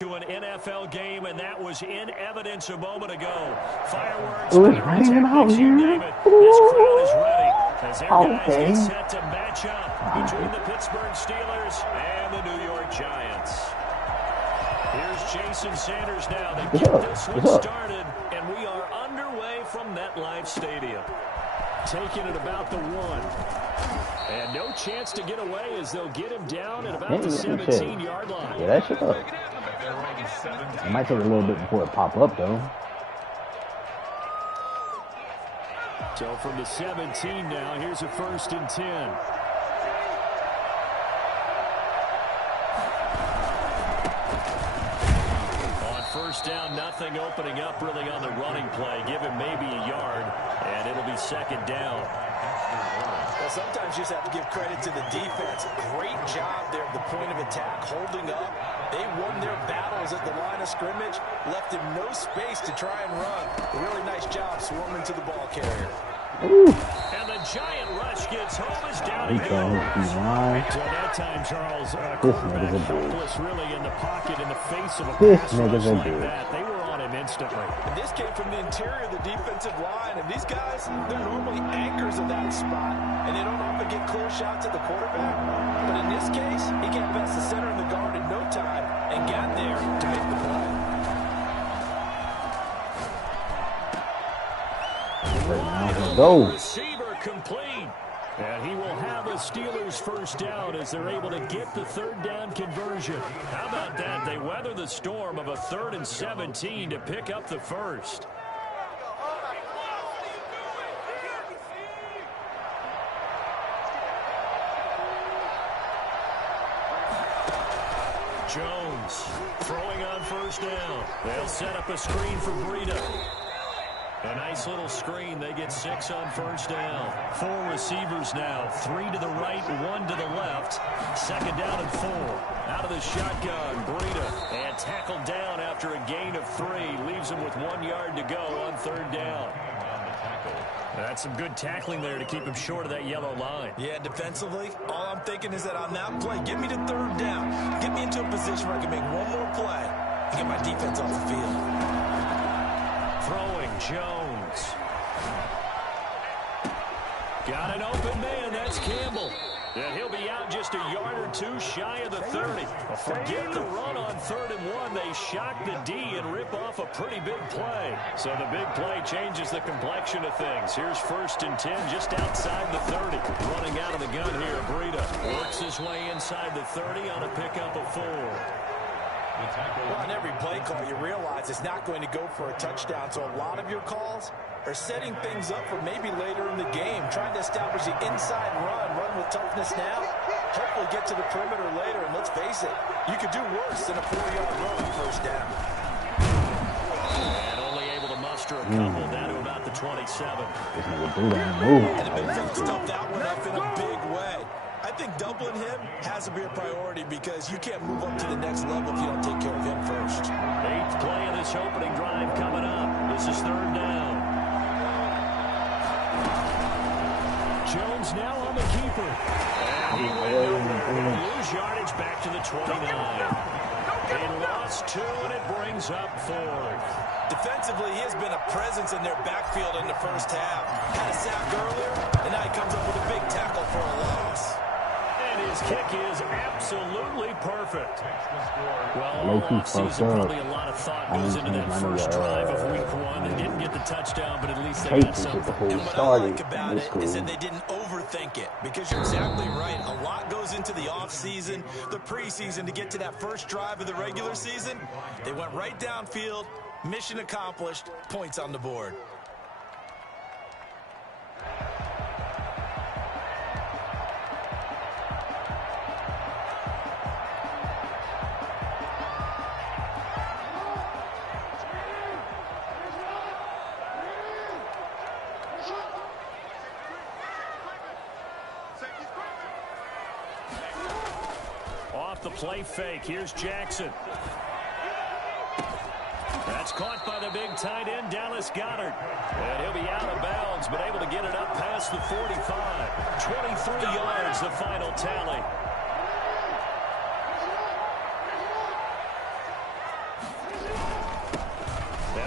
To an NFL game, and that was in evidence a moment ago. Fireworks. Oh, it's raining out here. This crowd is ready as their guys get set to match up between the Pittsburgh Steelers and the New York Giants. Here's Jason Sanders now. They get this one started, and we are underway from MetLife Stadium. Taking it about the 1. And no chance to get away as they'll get him down at about the 17-yard line. Yeah, that shit up. It might take a little bit before it pop up, though. So from the 17 now, here's a 1st and 10. On 1st down, nothing opening up really on the running play. Give him maybe a yard, and it'll be 2nd down. Well, sometimes you just have to give credit to the defense. Great job there at the point of attack, holding up. They won their battles at the line of scrimmage, left him no space to try and run. A really nice job swarming to the ball carrier. Ooh. And the giant rush gets home as down he goes. So that time, Charles, quarterback helpless really in the pocket in the face of a pass rush like that. They were on him instantly. And this came from the interior of the defensive line. And these guys, they're normally anchors in that spot. And they don't often get clear shots at the quarterback. But in this case, he got past the center and the guard in no time and got there to make the play. Go. Receiver complete. And he will have a Steelers 1st down as they're able to get the 3rd down conversion. How about that? They weather the storm of a 3rd and 17 to pick up the 1st. Jones throwing on 1st down. They'll set up a screen for Breida. A nice little screen. They get 6 on 1st down. 4 receivers now. 3 to the right, 1 to the left. 2nd down and 4. Out of the shotgun, Breida. And tackled down after a gain of 3. Leaves him with 1 yard to go on 3rd down. That's some good tackling there to keep him short of that yellow line. Yeah, defensively, all I'm thinking is that on that play, get me to 3rd down. Get me into a position where I can make one more play and get my defense off the field. Throwing, Jones. Got an open man, that's Campbell. And he'll be out just a yard or 2 shy of the 30. Forget the run on 3rd and 1. They shock the D and rip off a pretty big play. So the big play changes the complexion of things. Here's 1st and 10 just outside the 30. Running out of the gun here, Breida works his way inside the 30 on a pickup of 4. Well, on every play call, you realize it's not going to go for a touchdown. So a lot of your calls are setting things up for maybe later in the game, trying to establish the inside run with toughness now, hopefully get to the perimeter later. And let's face it, you could do worse than a 4-yard run on 1st down. And only able to muster a couple down to about the 27. And the defense stuffed that one up in a big way. I think doubling him has to be a priority because you can't move up to the next level if you don't take care of him first. 8th play of this opening drive coming up. This is 3rd down. Jones now on the keeper. And he will lose yardage back to the 29. They lost 2, and it brings up 4th. Defensively, he has been a presence in their backfield in the 1st half. Had a sack earlier, and now he comes up with a big tackle for a loss. And his kick is absolutely perfect. Well, all offseason, probably a lot of thought goes into that first drive of week 1. They didn't get the touchdown, but at least they got something. And what I like about it is that they didn't overthink it. Because you're exactly right. A lot goes into the offseason, the preseason to get to that first drive of the regular season. They went right downfield. Mission accomplished. Points on the board. Off the play fake. Here's Jackson. That's caught by the big tight end, Dallas Goedert. And he'll be out of bounds, but able to get it up past the 45. 23 yards, the final tally.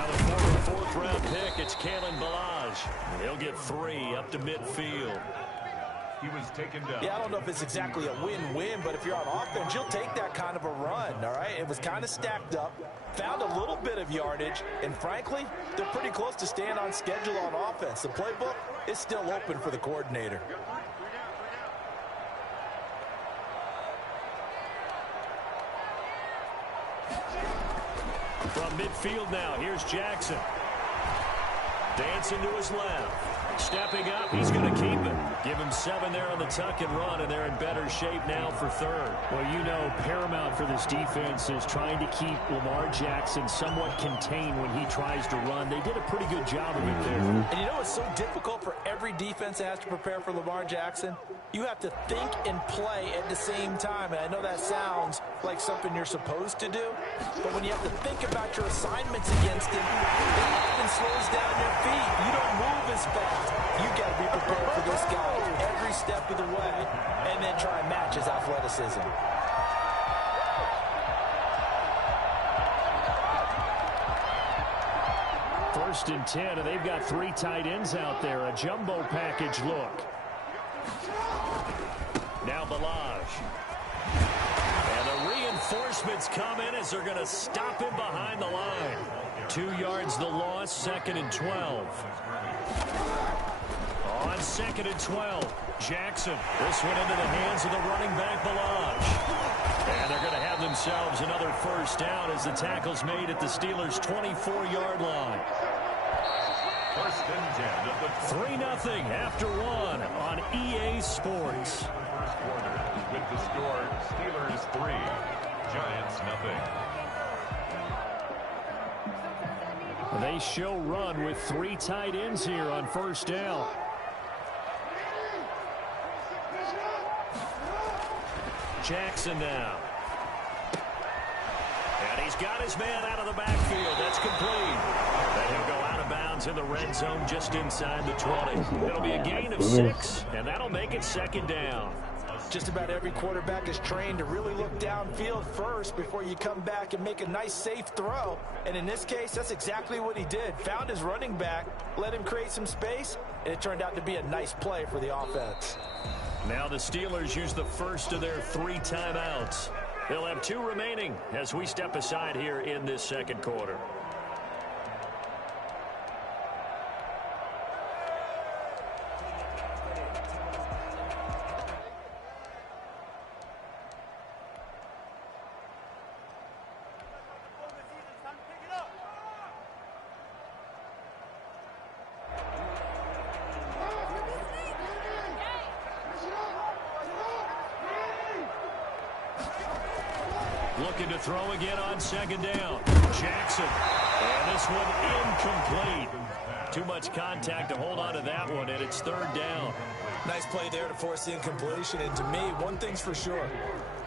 Now the former fourth-round pick, it's Kalen Balaj. He'll get 3 up to midfield. He was taken down. Yeah, I don't know if it's exactly a win-win, but if you're on offense, you'll take that kind of a run, all right? It was kind of stacked up, found a little bit of yardage, and frankly, they're pretty close to staying on schedule on offense. The playbook is still open for the coordinator. From midfield now, here's Jackson. Dancing to his left. Stepping up, he's going to keep it. Give him 7 there on the tuck and run, and they're in better shape now for third. Well, you know, paramount for this defense is trying to keep Lamar Jackson somewhat contained when he tries to run. They did a pretty good job of it there. And you know what's so difficult for every defense that has to prepare for Lamar Jackson? You have to think and play at the same time. And I know that sounds like something you're supposed to do, but when you have to think about your assignments against him, it often slows down your feet. You don't move as fast. You got to be prepared for this guy every step of the way and then try and match his athleticism. First and 10, and they've got 3 tight ends out there. A jumbo package look. Now Balaj. And the reinforcements come in as they're going to stop him behind the line. 2 yards the loss, 2nd and 12. On 2nd and 12, Jackson. This one into the hands of the running back, Balaj. And they're going to have themselves another first down as the tackle's made at the Steelers' 24-yard line. First and 10 of the 3-0 after 1 on EA Sports. first quarter. With the score, Steelers 3, Giants 0. They show run with 3 tight ends here on first down. Jackson now. And he's got his man out of the backfield. That's complete. And he'll go out of bounds in the red zone just inside the 20. It'll be a gain of 6, and that'll make it 2nd down. Just about every quarterback is trained to really look downfield first before you come back and make a nice, safe throw. And in this case, that's exactly what he did. Found his running back, let him create some space, and it turned out to be a nice play for the offense. Now the Steelers use the first of their 3 timeouts. They'll have 2 remaining as we step aside here in this 2nd quarter. Looking to throw again on 2nd down. Jackson. And this one incomplete. Too much contact to hold on to that one, and it's 3rd down. Nice play there to force the incompletion. And to me, one thing's for sure.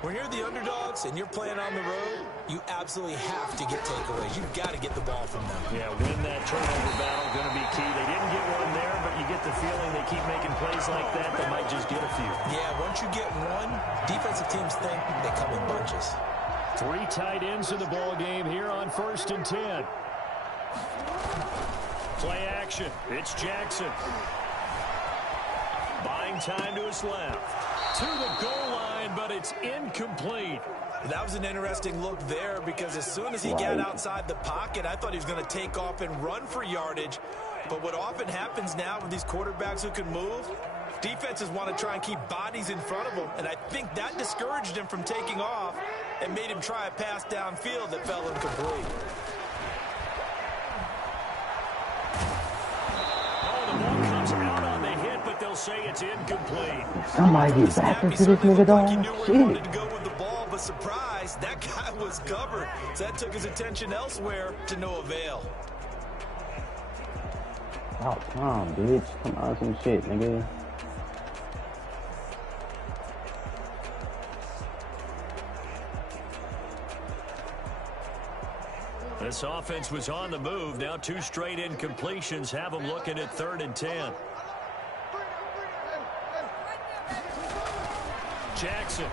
When you're the underdogs and you're playing on the road, you absolutely have to get takeaways. You've got to get the ball from them. Yeah, win that turnover battle, going to be key. They didn't get one there, but you get the feeling they keep making plays like that, they might just get a few. Yeah, once you get one, defensive teams think they come in bunches. 3 tight ends in the ball game here on 1st and 10. Play action. It's Jackson. Buying time to his left. To the goal line, but it's incomplete. That was an interesting look there because as soon as he got outside the pocket, I thought he was going to take off and run for yardage. But what often happens now with these quarterbacks who can move, defenses want to try and keep bodies in front of them. And I think that discouraged him from taking off and made him try a pass downfield that fell incomplete. Oh, the ball comes out on the hit, but they'll say it's incomplete. Somebody get back into this nigga, dog. He knew where he wanted Shit. to go with the ball, but surprise, that guy was covered. So that took his attention elsewhere to no avail. Oh, Tom, bitch. Come on, some shit, nigga. This offense was on the move. Now 2 straight incompletions have them looking at 3rd and 10. Jackson.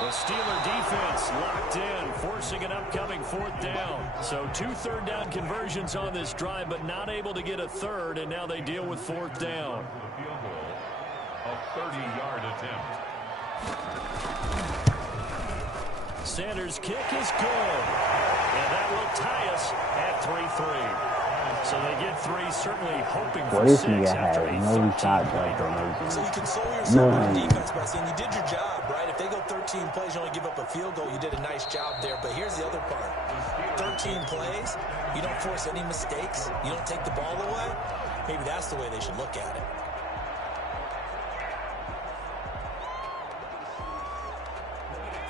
The Steeler defense locked checked in, forcing an upcoming 4th down. So 2 third-down conversions on this drive, but not able to get a third, and now they deal with 4th down. Field goal, a 30-yard attempt. Sanders' kick is good, and that will tie us at 3-3. So they get 3, certainly hoping for 6 after a 13-play drive. So you console yourself on defense by saying you did your job, right? If they go 13 plays, you only give up a field goal, you did a nice job there. But here's the other part. 13 plays, you don't force any mistakes, you don't take the ball away. Maybe that's the way they should look at it.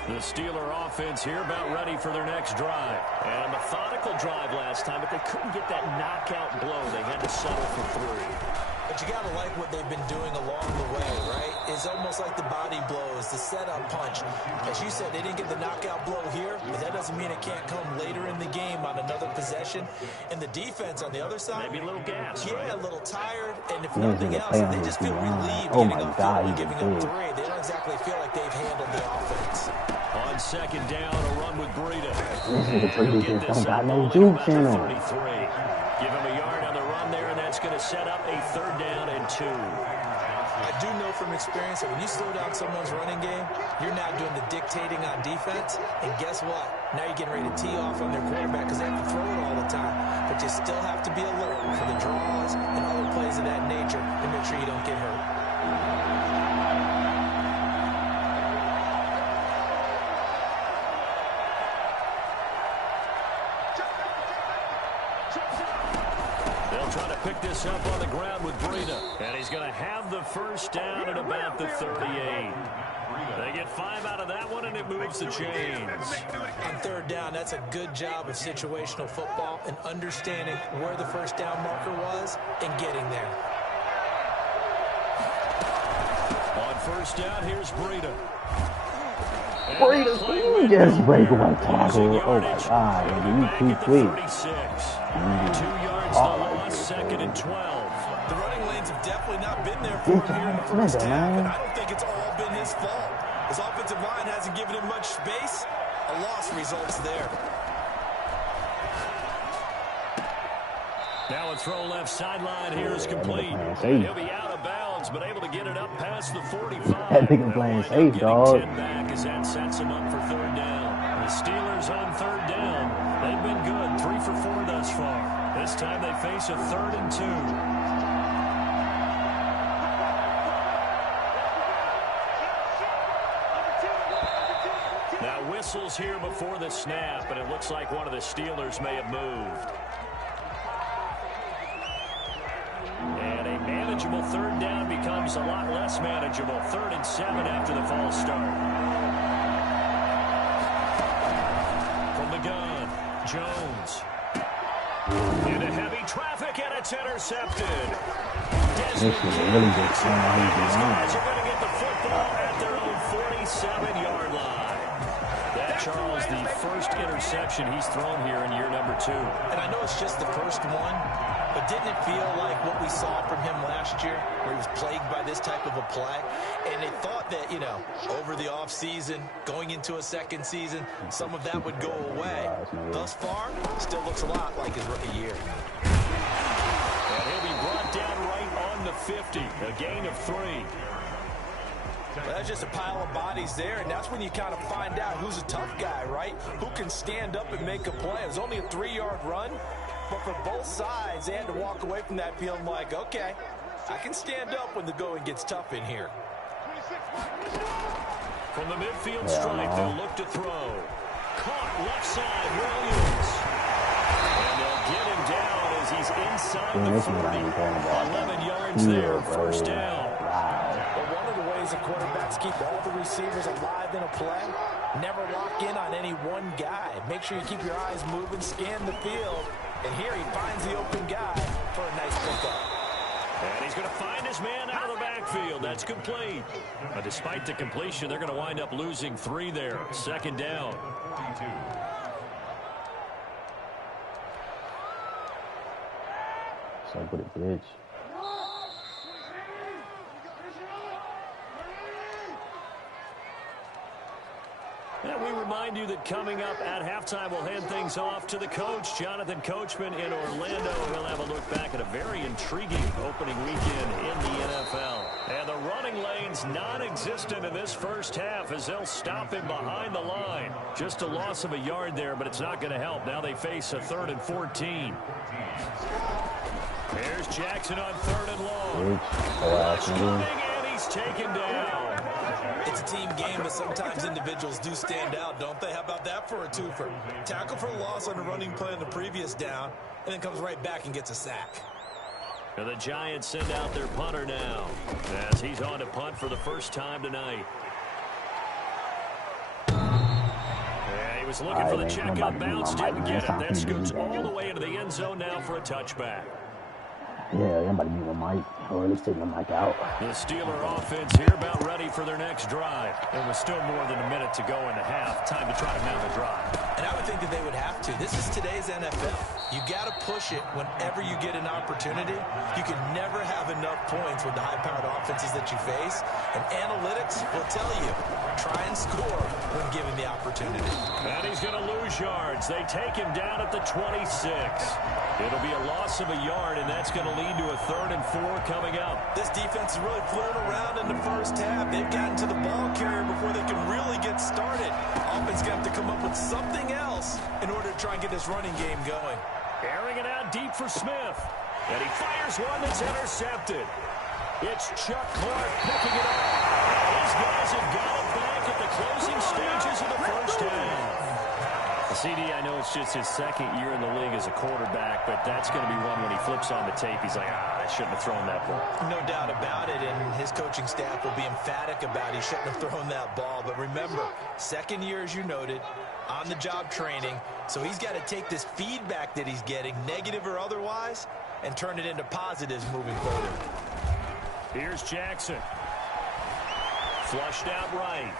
The Steeler offense here about ready for their next drive. And a methodical drive last time, but they couldn't get that knockout blow. They had to settle for 3. But you got to like what they've been doing along the way, right? It's almost like the body blows, the setup punch. As you said, they didn't get the knockout blow here, but that doesn't mean it can't come later in the game on another possession. And the defense on the other side, maybe a little gas, yeah, right? A little tired. And if nothing else, they just feel relieved getting up field and giving up 3. They don't exactly feel like they've handled the offense. On 2nd down, a run with Breida. This don't got no juke in him. Give him a yard on the run there, and that's going to set up a 3rd down and 2. I do know from experience that when you slow down someone's running game, you're now doing the dictating on defense. And guess what? Now you're getting ready to tee off on their quarterback because they have to throw it all the time. But you still have to be alert for the draws and other plays of that nature to make sure you don't get hurt. Pick this up on the ground with Breida. And he's going to have the 1st down at about the 38. They get 5 out of that one, and it moves the chains. On 3rd down, that's a good job of situational football and understanding where the 1st down marker was and getting there. On 1st down, here's Breida. Breida, just breakaway tackle. Oh, my God. You too quick. 2 yards to loss, 2nd and 12. The running lanes have definitely not been there for him here in the 1st half, and I don't think it's all been his fault. His offensive line hasn't given him much space. A loss results there. Now a throw left sideline here is complete. He'll be out of bounds, but able to get it up past the 45. That nigga playing safe, dog. 10 back as that sets him up for 3rd down. The Steelers on 3rd down. They've been good, 3 for 4 thus far. This time they face a 3rd and 2. Now whistles here before the snap, and it looks like one of the Steelers may have moved. And a manageable 3rd down becomes a lot less manageable. 3rd and 7 after the false start. From the gun, Jones. Into heavy traffic, and it's intercepted. This is a really good thing. These guys are going to get the football at their own 47-yard line. That, Charles, the first interception he's thrown here in year number 2. And I know it's just the first one, but didn't it feel like what we saw from him last year, where he was plagued by this type of a play? And they thought that, you know, over the offseason, going into a 2nd season, some of that would go away. Thus far, still looks a lot like his rookie year. And he'll be brought down right on the 50, a gain of 3. Well, that's just a pile of bodies there, and that's when you kind of find out who's a tough guy, right? Who can stand up and make a play. It was only a 3-yard run, but for both sides, they had to walk away from that feeling like, okay, I can stand up when the going gets tough in here. From the midfield stripe, they'll look to throw. Caught left side, Williams. And they'll get him down as he's inside the 40. 11 yards there, 1st down. But one of the ways the quarterbacks keep all the receivers alive in a play, never lock in on any one guy. Make sure you keep your eyes moving, scan the field, and here he finds the open guy for a nice pickup. And he's going to find his man out of the backfield. That's complete. But despite the completion, they're going to wind up losing 3 there. 2nd down. So good at bitch. And we remind you that coming up at halftime, we'll hand things off to the coach, Jonathan Coachman in Orlando. He'll have a look back at a very intriguing opening weekend in the NFL. And the running lane's non-existent in this first half as they'll stop him behind the line. Just a loss of a yard there, but it's not going to help. Now they face a 3rd and 14. There's Jackson on 3rd and long. And he's taken down. It's a team game, but sometimes individuals do stand out, don't they? How about that for a twofer? Tackle for a loss on a running play on the previous down, and then comes right back and gets a sack. And the Giants send out their punter now as he's on to punt for the first time tonight. Yeah, he was looking for the checkup bounce, didn't get it. That scoots all the way into the end zone now for a touchback. Yeah, I'm about to mute my mic, or at least take my mic out. The Steeler offense here about ready for their next drive. It was still more than a minute to go in the half. Time to try to mount a drive. And I would think that they would have to. This is today's NFL. You got to push it whenever you get an opportunity. You can never have enough points with the high-powered offenses that you face. And analytics will tell you, try and score when given the opportunity. And he's going to lose yards. They take him down at the 26. It'll be a loss of a yard, and that's going to lead to a 3rd and 4 coming up. This defense is really floating around in the first half. They've gotten to the ball carrier before they can really get started. Offense going to have to come up with something else in order to try and get this running game going. Airing it out deep for Smith. And he fires one that's intercepted. It's Chuck Clark picking it up. These guys have got it back at the closing stages of the first half. CD, I know it's just his 2nd year in the league as a quarterback, but that's going to be one when he flips on the tape. He's like, I shouldn't have thrown that ball. No doubt about it, and his coaching staff will be emphatic about he shouldn't have thrown that ball. But remember, 2nd year, as you noted, on-the-job training, so he's got to take this feedback that he's getting, negative or otherwise, and turn it into positives moving forward. Here's Jackson. Flushed out right.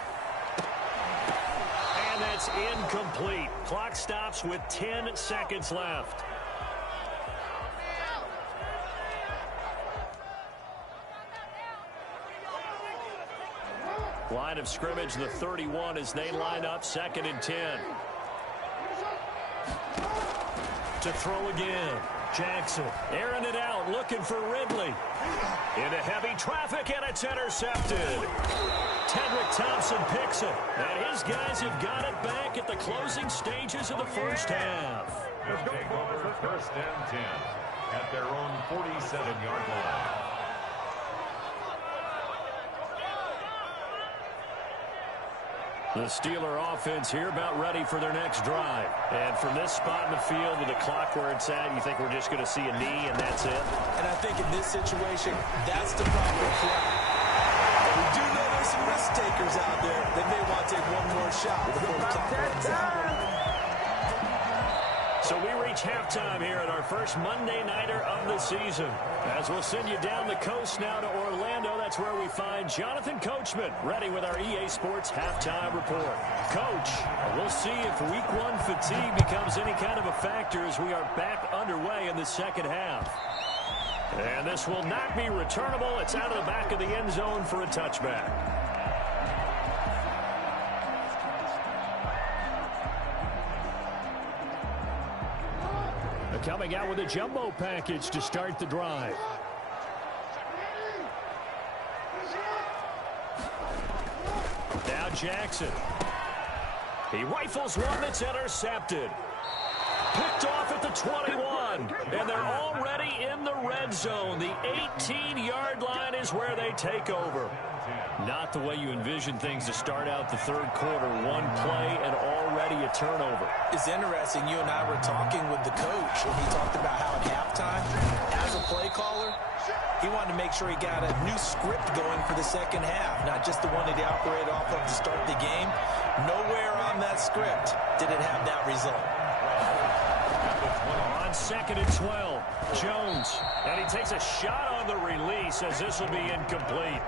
And that's incomplete. Clock stops with 10 seconds left. Line of scrimmage, the 31 as they line up 2nd and 10. To throw again. Jackson airing it out, looking for Ridley. Into heavy traffic, and it's intercepted. Tedrick Thompson picks it, and his guys have got it back at the closing stages of the first half. Let's go for 1st and 10 at their own 47-yard line. The Steeler offense here about ready for their next drive. And from this spot in the field with the clock where it's at, you think we're just going to see a knee and that's it? And I think in this situation, that's the proper play. We do know there's some risk takers out there that may want to take one more shot before the clock runs out. So we reach halftime here at our first Monday Nighter of the season. As we'll send you down the coast now to Orlando, that's where we find Jonathan Coachman, ready with our EA Sports Halftime Report. Coach, we'll see if Week 1 fatigue becomes any kind of a factor as we are back underway in the second half. And this will not be returnable. It's out of the back of the end zone for a touchback. Coming out with a jumbo package to start the drive. Now Jackson. He rifles one that's intercepted. Picked off at the 21. And they're already in the red zone. The 18-yard line is where they take over. Not the way you envision things to start out the third quarter. One play and already a turnover. It's interesting. You and I were talking with the coach, and he talked about how at halftime, as a play caller, he wanted to make sure he got a new script going for the second half, not just the one that he operated off of to start the game. Nowhere on that script did it have that result. On 2nd and 12, Jones, and he takes a shot on the release as this will be incomplete.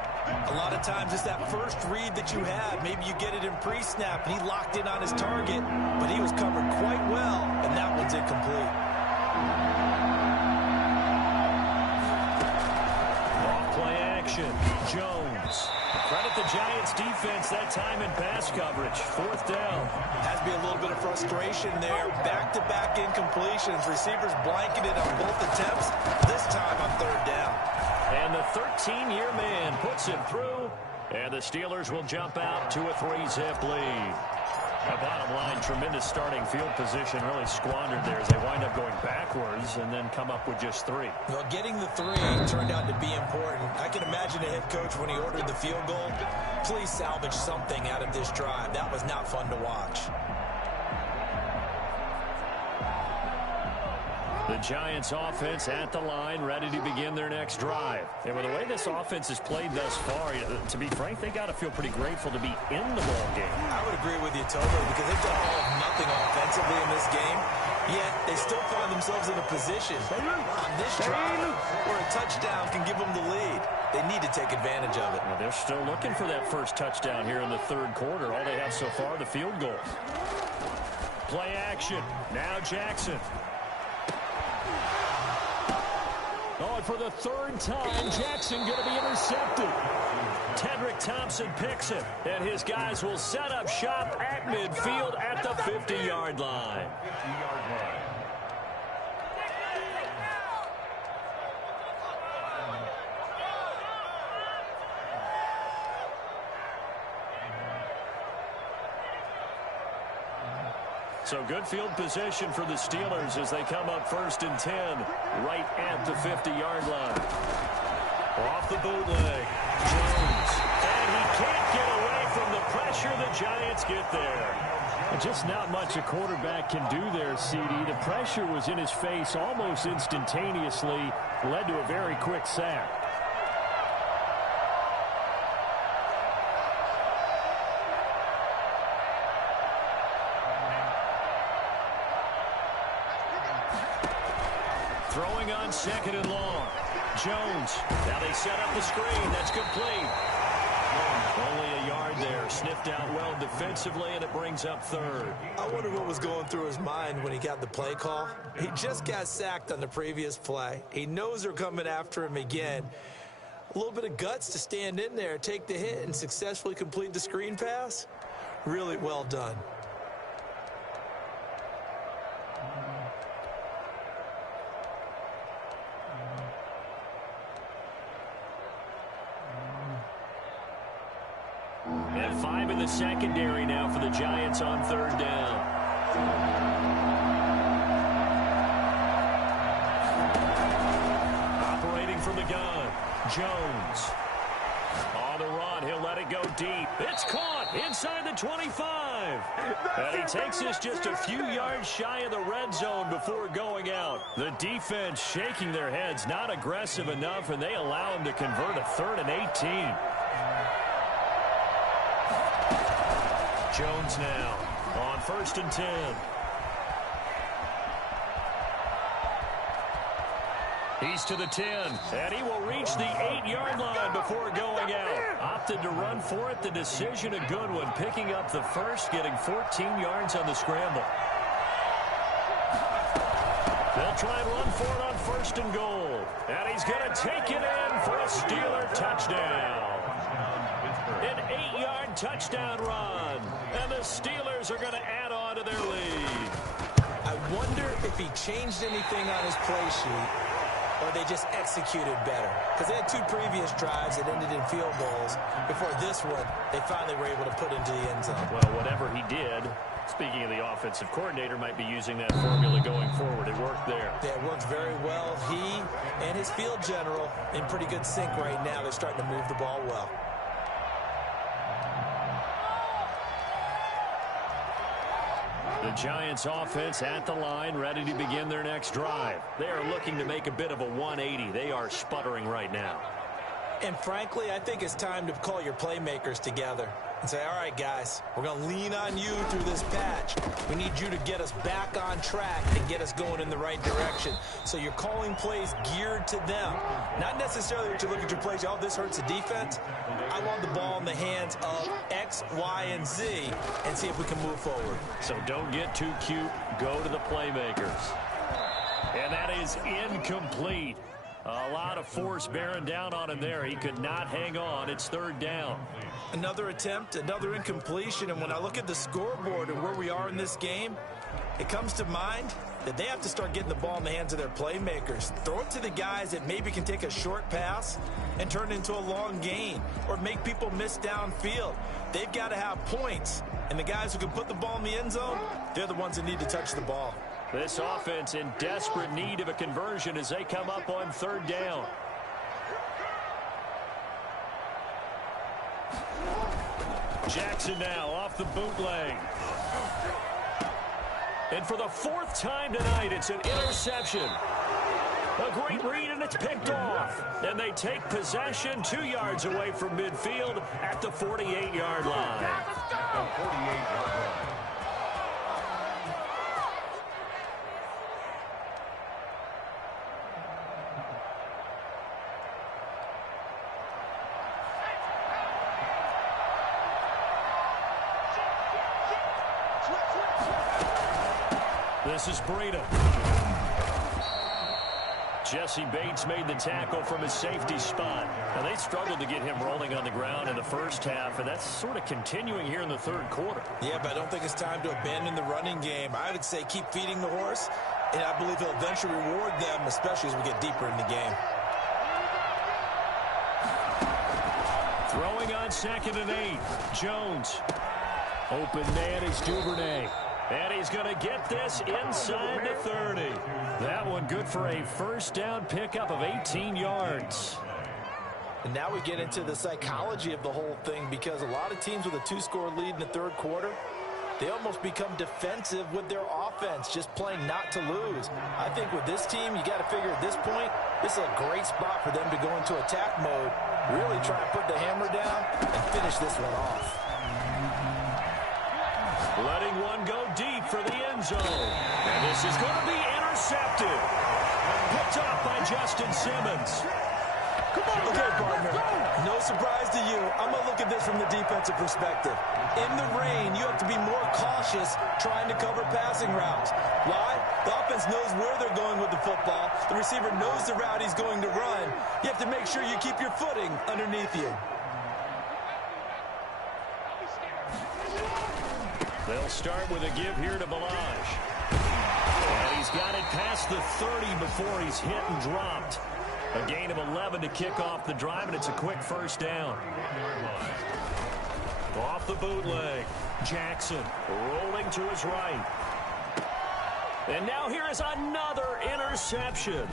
A lot of times it's that first read that you have. Maybe you get it in pre-snap, and he locked in on his target, but he was covered quite well, and that one's incomplete. action. Jones. Credit the Giants defense that time in pass coverage. 4th down. Has to be a little bit of frustration there. Back-to-back incompletions. Receivers blanketed on both attempts. This time on 3rd down. And the 13-year man puts him through. And the Steelers will jump out to a 3-zip lead. The bottom line, tremendous starting field position, really squandered there as they wind up going backwards and then come up with just 3. Well, getting the 3 turned out to be important. I can imagine the head coach when he ordered the field goal. Please salvage something out of this drive. That was not fun to watch. The Giants offense at the line, ready to begin their next drive. And with the way this offense has played thus far, to be frank, they got to feel pretty grateful to be in the ball game. I would agree with you totally because they've done all of nothing offensively in this game, yet they still find themselves in a position on this drive where a touchdown can give them the lead. They need to take advantage of it. Well, they're still looking for that first touchdown here in the 3rd quarter. All they have so far, the field goal. Play action. Now Jackson. Oh, and for the 3rd time, Jackson going to be intercepted. Tedrick Thompson picks it, and his guys will set up shop at midfield at the 50-yard line. 50-yard line. So good field position for the Steelers as they come up 1st and 10, right at the 50-yard line. Off the bootleg, Jones. And he can't get away from the pressure. The Giants get there. Just not much a quarterback can do there, CD. The pressure was in his face almost instantaneously, led to a very quick sack. Throwing on 2nd and long. Jones. Now they set up the screen. That's complete. Only a yard there. Sniffed out well defensively, and it brings up 3rd. I wonder what was going through his mind when he got the play call. He just got sacked on the previous play. He knows they're coming after him again. A little bit of guts to stand in there, take the hit, and successfully complete the screen pass. Really well done. And 5 in the secondary now for the Giants on 3rd down. Operating from the gun, Jones. On the run, he'll let it go deep. It's caught inside the 25. And he takes this just a few yards shy of the red zone before going out. The defense shaking their heads, not aggressive enough, and they allow him to convert a 3rd and 18. Jones now on 1st and 10. He's to the 10, and he will reach the 8-yard line before going out. Opted to run for it. The decision a good one, picking up the first, getting 14 yards on the scramble. They'll try and run for it on 1st and goal. And he's going to take it in for a Steeler touchdown. An 8-yard touchdown run. And the Steelers are going to add on to their lead. I wonder if he changed anything on his play sheet or they just executed better. Because they had 2 previous drives that ended in field goals. Before this one, they finally were able to put into the end zone. Well, whatever he did, speaking of the offensive coordinator, might be using that formula going forward. It worked there. Yeah, it worked very well. He and his field general in pretty good sync right now. They're starting to move the ball well. The Giants offense at the line, ready to begin their next drive. They are looking to make a bit of a 180. They are sputtering right now. And frankly, I think it's time to call your playmakers together and say, all right, guys, we're going to lean on you through this patch. We need you to get us back on track and get us going in the right direction. So you're calling plays geared to them. Not necessarily that you look at your plays, oh, this hurts the defense. I want the ball in the hands of X, Y, and Z and see if we can move forward. So don't get too cute. Go to the playmakers. And that is incomplete. A lot of force bearing down on him there. He could not hang on. It's third down. Another attempt, another incompletion, and when I look at the scoreboard and where we are in this game, it comes to mind that they have to start getting the ball in the hands of their playmakers. Throw it to the guys that maybe can take a short pass and turn it into a long gain or make people miss downfield. They've got to have points, and the guys who can put the ball in the end zone, they're the ones that need to touch the ball. This offense in desperate need of a conversion as they come up on third down. Jackson now off the bootleg. And for the fourth time tonight, it's an interception. A great read, and it's picked off. And they take possession 2 yards away from midfield at the 48-yard line. The 48-yard line. This is Breida. Jesse Bates made the tackle from his safety spot. Now, they struggled to get him rolling on the ground in the first half, and that's sort of continuing here in the third quarter. Yeah, but I don't think it's time to abandon the running game. I would say keep feeding the horse, and I believe he'll eventually reward them, especially as we get deeper in the game. Throwing on 2nd and 8. Jones. Open man is Duvernay. And he's going to get this inside the 30. That one good for a first down pickup of 18 yards. And now we get into the psychology of the whole thing, because a lot of teams with a 2-score lead in the third quarter, they almost become defensive with their offense, just playing not to lose. I think with this team, you got to figure at this point, this is a great spot for them to go into attack mode, really try and put the hammer down and finish this one off. Letting one go deep for the end zone. And this is going to be intercepted. Picked up by Justin Simmons. Okay, partner, no surprise to you. I'm going to look at this from the defensive perspective. In the rain, you have to be more cautious trying to cover passing routes. Why? The offense knows where they're going with the football. The receiver knows the route he's going to run. You have to make sure you keep your footing underneath you. They'll start with a give here to Balaj. And he's got it past the 30 before he's hit and dropped. A gain of 11 to kick off the drive, and it's a quick first down. Off the bootleg. Jackson rolling to his right. And now here is another interception.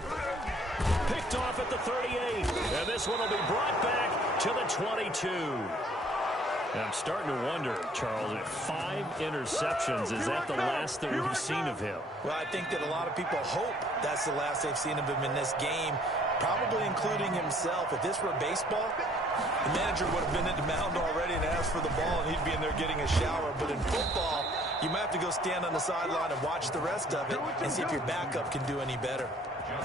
Picked off at the 38. And this one will be brought back to the 22. And I'm starting to wonder, Charles, if 5 interceptions, is that the last that we've seen of him? Well, I think that a lot of people hope that's the last they've seen of him in this game, probably including himself. If this were baseball, the manager would have been at the mound already and asked for the ball, and he'd be in there getting a shower. But in football, you might have to go stand on the sideline and watch the rest of it and see if your backup can do any better.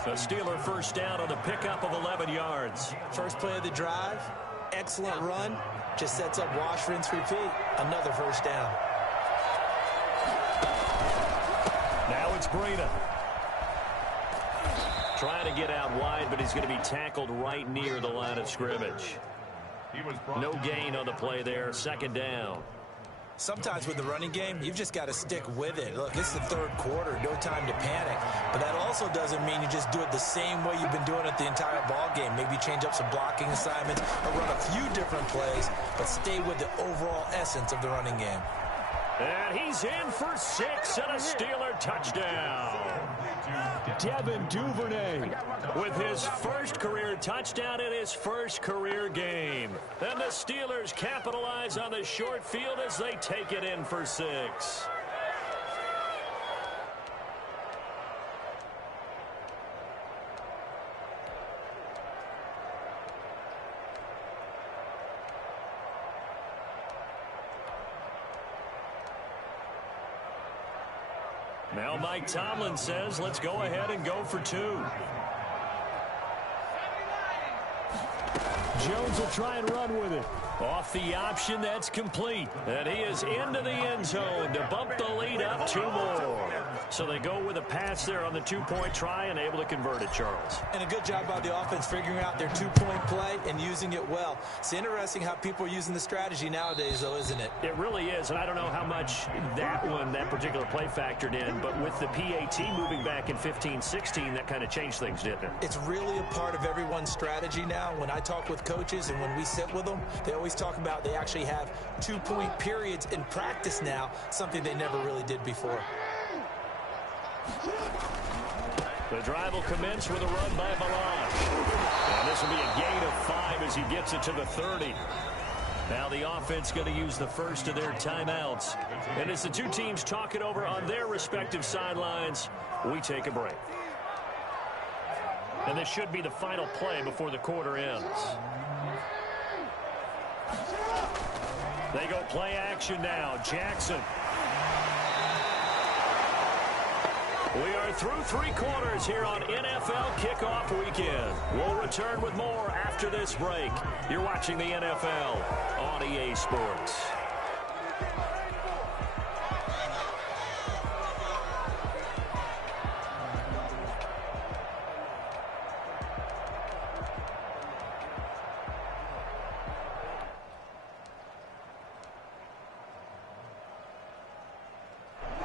A Steeler first down on the pickup of 11 yards. First play of the drive, excellent run. Just sets up wash, rinse, repeat. Another first down. Now it's Breida. Trying to get out wide, but he's going to be tackled right near the line of scrimmage. No gain on the play there. Second down. Sometimes with the running game, you've just got to stick with it. Look, it's the third quarter, no time to panic. But that also doesn't mean you just do it the same way you've been doing it the entire ball game. Maybe change up some blocking assignments or run a few different plays, but stay with the overall essence of the running game. And he's in for 6 and a Steeler touchdown. Devin Duvernay with his first career touchdown in his first career game. And the Steelers capitalize on the short field as they take it in for 6. Now Mike Tomlin says, let's go ahead and go for 2. Jones will try and run with it. Off the option, that's complete. And he is into the end zone to bump the lead up 2 more. So they go with a pass there on the two-point try and able to convert it, Charles. And a good job by the offense figuring out their two-point play and using it well. It's interesting how people are using the strategy nowadays, though, isn't it? It really is, and I don't know how much that particular play factored in, but with the PAT moving back in 15-16, that kind of changed things, didn't it? It's really a part of everyone's strategy now. When I talk with coaches and when we sit with them, they always talk about they actually have two-point periods in practice now, something they never really did before. The drive will commence with a run by Melange. And this will be a gain of 5 as he gets it to the 30. Now the offense going to use the first of their timeouts. And as the two teams talk it over on their respective sidelines, we take a break. And this should be the final play before the quarter ends. They go play action now. Jackson. We are through 3 quarters here on NFL Kickoff Weekend. We'll return with more after this break. You're watching the NFL on EA Sports.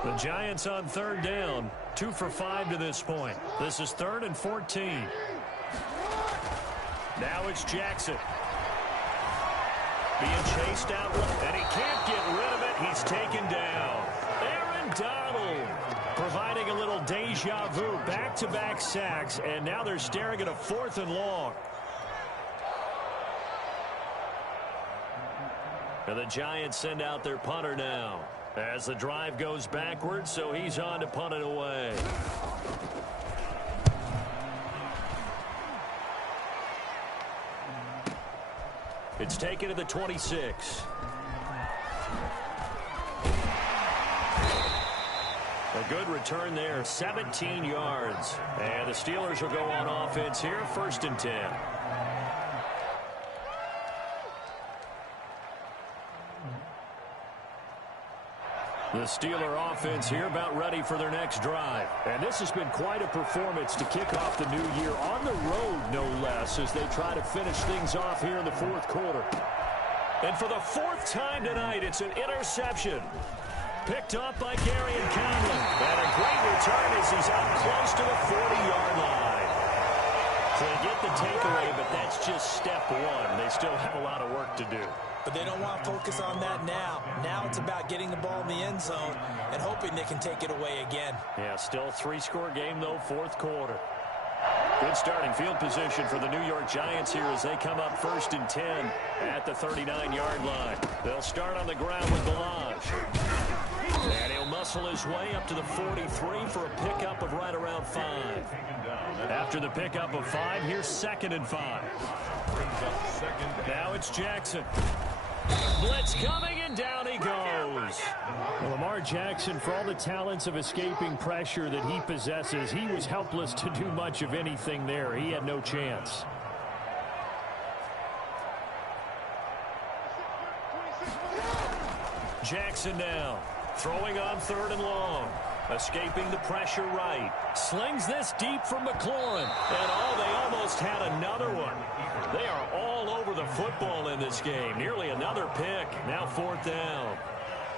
The Giants on 3rd down, 2 for 5 to this point. This is 3rd and 14. Now it's Jackson. Being chased out, and he can't get rid of it. He's taken down. Aaron Donald providing a little deja vu, back-to-back sacks, and now they're staring at a 4th and long. And the Giants send out their punter now. As the drive goes backwards, so he's on to punt it away. It's taken to the 26. A good return there, 17 yards. And the Steelers will go on offense here, 1st and 10. The Steeler offense here about ready for their next drive. And this has been quite a performance to kick off the new year on the road, no less, as they try to finish things off here in the 4th quarter. And for the 4th time tonight, it's an interception. Picked up by Garyon Conlon. And a great return as he's out close to the 40-yard line. So they get the takeaway, but that's just step 1. They still have a lot of work to do. But they don't want to focus on that now. Now it's about getting the ball in the end zone and hoping they can take it away again. Yeah, still 3-score game, though, 4th quarter. Good starting field position for the New York Giants here as they come up 1st and 10 at the 39-yard line. They'll start on the ground with Melange. And he'll muscle his way up to the 43 for a pickup of right around 5. After the pickup of 5, here's 2nd and 5. Now it's Jackson. Blitz coming, and down he goes. Well, Lamar Jackson, for all the talents of escaping pressure that he possesses, he was helpless to do much of anything there. He had no chance. Jackson now, throwing on 3rd and long. Escaping the pressure right. Slings this deep from McLaurin. And they almost had another one. They are all over the football in this game. Nearly another pick. Now 4th down.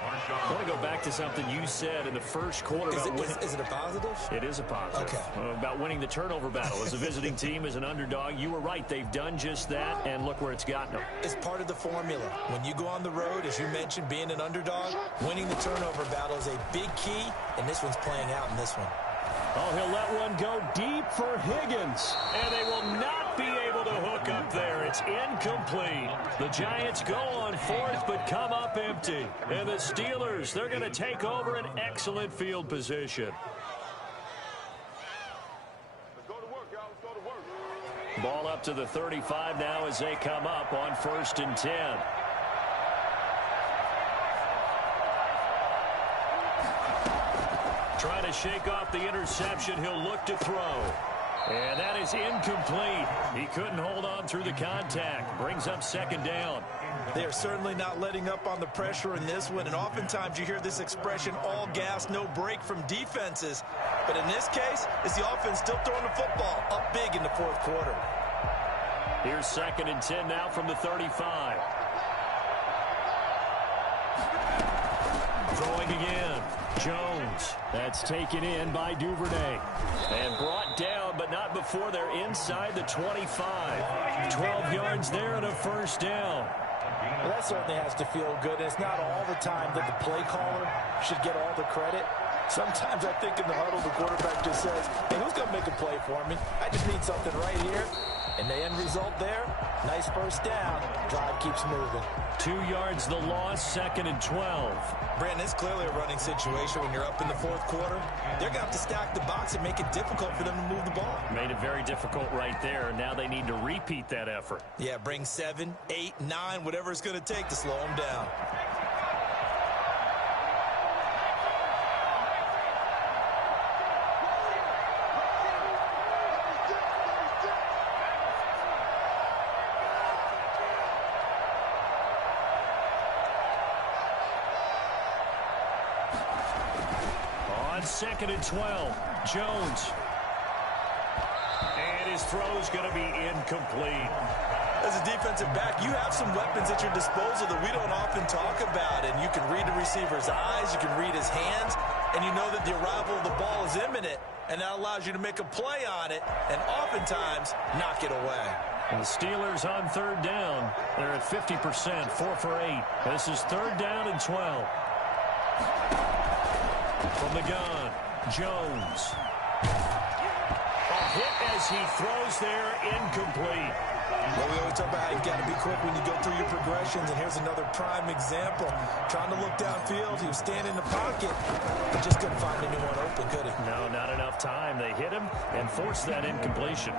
I want to go back to something you said in the 1st quarter. Is it a positive? It is a positive. Okay. About winning the turnover battle. As a visiting team, as an underdog, you were right. They've done just that, and look where it's gotten them. It's part of the formula. When you go on the road, as you mentioned, being an underdog, winning the turnover battle is a big key, and this one's playing out in this one. Oh, he'll let one go deep for Higgins, and they will not be able to hook up there. It's incomplete. The Giants go on 4th, but come up empty. And the Steelers, they're going to take over an excellent field position. Ball up to the 35 now as they come up on 1st and 10. Trying to shake off the interception. He'll look to throw. And that is incomplete. He couldn't hold on through the contact. Brings up 2nd down. They are certainly not letting up on the pressure in this one, and oftentimes you hear this expression, all gas, no break from defenses. But in this case, it's the offense still throwing the football up big in the fourth quarter. Here's 2nd and 10 now from the 35. Throwing again. Jones. That's taken in by Duvernay. And brought down, but not before they're inside the 25. 12 yards there and a first down. Well, that certainly has to feel good. It's not all the time that the play caller should get all the credit. Sometimes I think in the huddle, the quarterback just says, hey, who's going to make a play for me? I just need something right here. And the end result there, nice first down. Drive keeps moving. 2 yards the loss, 2nd and 12. Brandon, it's clearly a running situation when you're up in the fourth quarter. They're going to have to stack the box and make it difficult for them to move the ball. Made it very difficult right there. Now they need to repeat that effort. Yeah, bring 7, 8, 9, whatever it's going to take to slow them down. On 2nd and 12, Jones. And his throw's going to be incomplete. As a defensive back, you have some weapons at your disposal that we don't often talk about. And you can read the receiver's eyes, you can read his hands, and you know that the arrival of the ball is imminent. And that allows you to make a play on it and oftentimes knock it away. And the Steelers on 3rd down. They're at 50%, 4 for 8. This is 3rd down and 12. From the gun, Jones. A hit as he throws there, incomplete. Well, we always talk about how you got to be quick when you go through your progressions, and here's another prime example. Trying to look downfield, he was standing in the pocket, but just couldn't find anyone open, could he? No, not enough time. They hit him and forced that incompletion.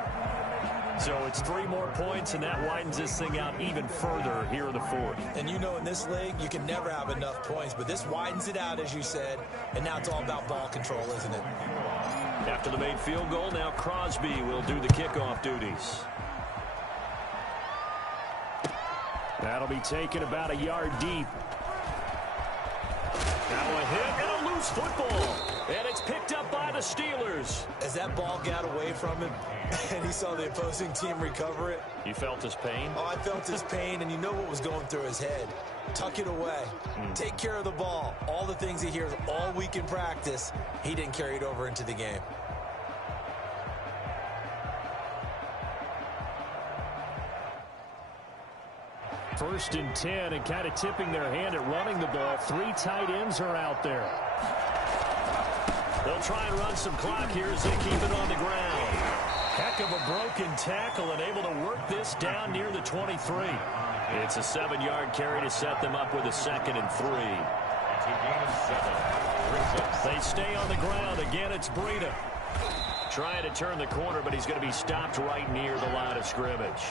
So it's 3 more points, and that widens this thing out even further here in the fourth. And you know in this league, you can never have enough points, but this widens it out, as you said, and now it's all about ball control, isn't it? After the made field goal, now Crosby will do the kickoff duties. That'll be taken about a yard deep. Now a hit and a loose football. And it's picked up by the Steelers. As that ball got away from him and he saw the opposing team recover it. You felt his pain? Oh, I felt his pain, and you know what was going through his head. Tuck it away. Take care of the ball. All the things he hears all week in practice, he didn't carry it over into the game. First and 10, and kind of tipping their hand at running the ball. 3 tight ends are out there. They'll try and run some clock here as they keep it on the ground. Heck of a broken tackle and able to work this down near the 23. It's a 7-yard carry to set them up with a 2nd and 3. They stay on the ground. Again, it's Breida. Trying to turn the corner, but he's going to be stopped right near the line of scrimmage.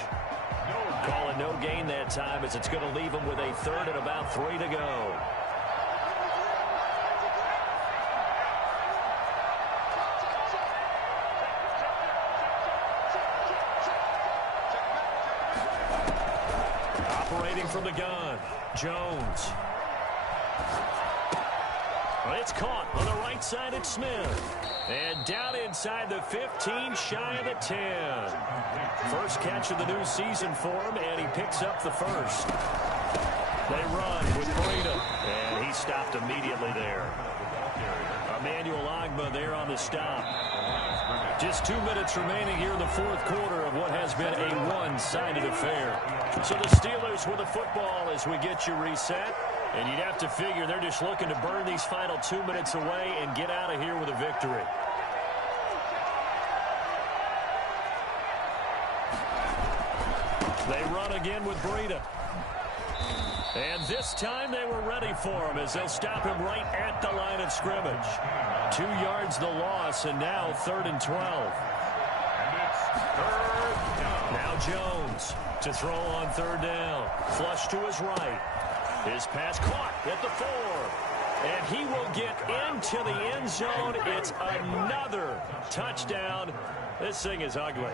Calling no gain that time as it's going to leave him with a 3rd and about 3 to go. Operating from the gun, Jones. It's caught on the right side at Smith. And down inside the 15, shy of the 10. First catch of the new season for him, and he picks up the first. They run with Breida, and he stopped immediately there. Emmanuel Ogbah there on the stop. Just 2 minutes remaining here in the fourth quarter of what has been a one-sided affair. So the Steelers with the football as we get you reset. And you'd have to figure they're just looking to burn these final 2 minutes away and get out of here with a victory. They run again with Breida. And this time they were ready for him as they'll stop him right at the line of scrimmage. 2 yards the loss, and now 3rd and 12. Now Jones to throw on 3rd down. Flush to his right. His pass caught at the 4. And he will get into the end zone. It's another touchdown This thing is ugly.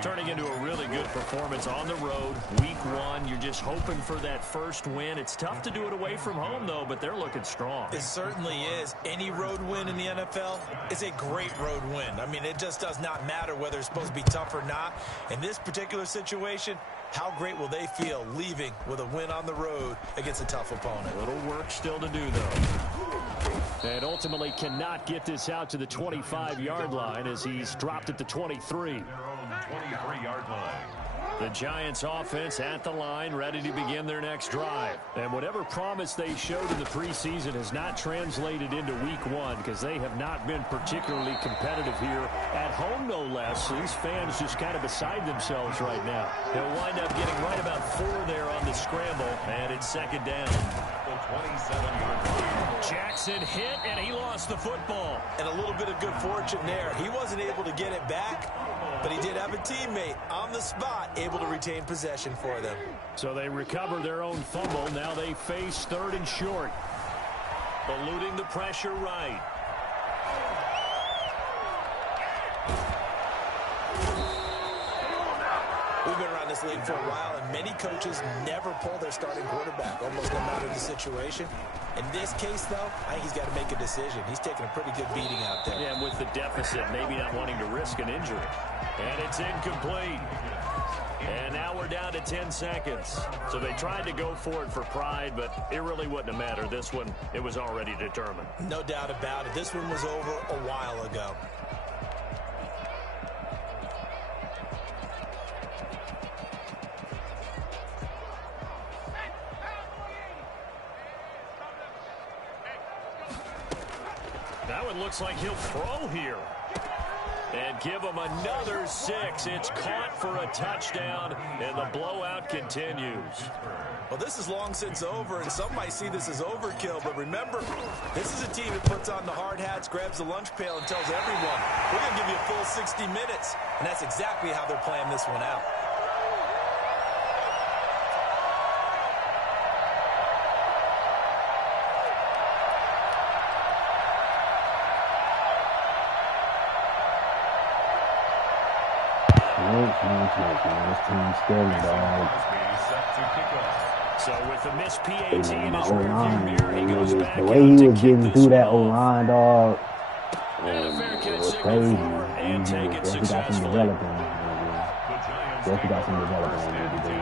Turning into a really good performance on the road. Week 1, you're just hoping for that first win. It's tough to do it away from home, though, but they're looking strong. It certainly is. Any road win in the NFL is a great road win. I mean, it just does not matter whether it's supposed to be tough or not. In this particular situation, how great will they feel leaving with a win on the road against a tough opponent? A little work still to do, though. And ultimately cannot get this out to the 25-yard line as he's dropped at the 23. 23-yard line. The Giants offense at the line, ready to begin their next drive. And whatever promise they showed in the preseason has not translated into week 1 because they have not been particularly competitive here at home, no less. These fans just kind of beside themselves right now. They'll wind up getting right about 4 there on the scramble, and it's second down. The 27-yard line. Jackson hit, and he lost the football. And a little bit of good fortune there. He wasn't able to get it back, but he did have a teammate on the spot able to retain possession for them. So they recover their own fumble. Now they face 3rd and short. Eluding the pressure right. We've been around this league for a while, and many coaches never pull their starting quarterback, almost no matter the situation. In this case, though, I think he's got to make a decision. He's taking a pretty good beating out there. Yeah, and with the deficit, maybe not wanting to risk an injury. And it's incomplete. And now we're down to 10 seconds. So they tried to go for it for pride, but it really wouldn't have mattered. This one, it was already determined. No doubt about it. This one was over a while ago. That one looks like he'll throw here. And give him another 6. It's caught for a touchdown, and the blowout continues. Well, this is long since over, and some might see this as overkill. But remember, this is a team that puts on the hard hats, grabs the lunch pail, and tells everyone, we're going to give you a full 60 minutes. And that's exactly how they're playing this one out. This team's scary, dog. So with the missed PAT in his rearview mirror, he goes back the way he was getting through that O-line, dog, it was crazy. And take it Definitely got some developing. Definitely got some developing to do.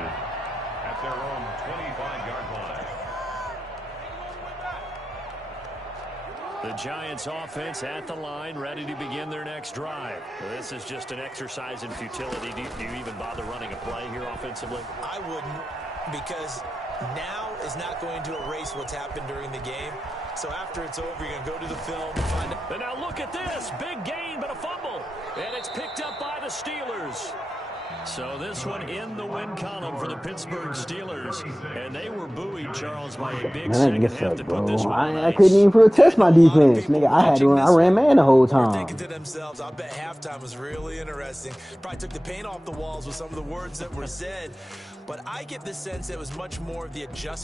At their own 25-yard line. The Giants offense at the line, ready to begin their next drive. This is just an exercise in futility. Do you even bother running a play here offensively? I wouldn't, because now is not going to erase what's happened during the game. So after it's over, you're going to go to the film and find out. And now look at this. Big gain, but a fumble. And it's picked up by the Steelers. So this one in the win column for the Pittsburgh Steelers. And they were buoyed, Charles, by a big second half to put this one on I ice. couldn't even protest my defense. Nigga, I ran man the whole They're time. thinking to themselves, I bet halftime was really interesting. Probably took the paint off the walls with some of the words that were said. But I get the sense it was much more of the adjustment.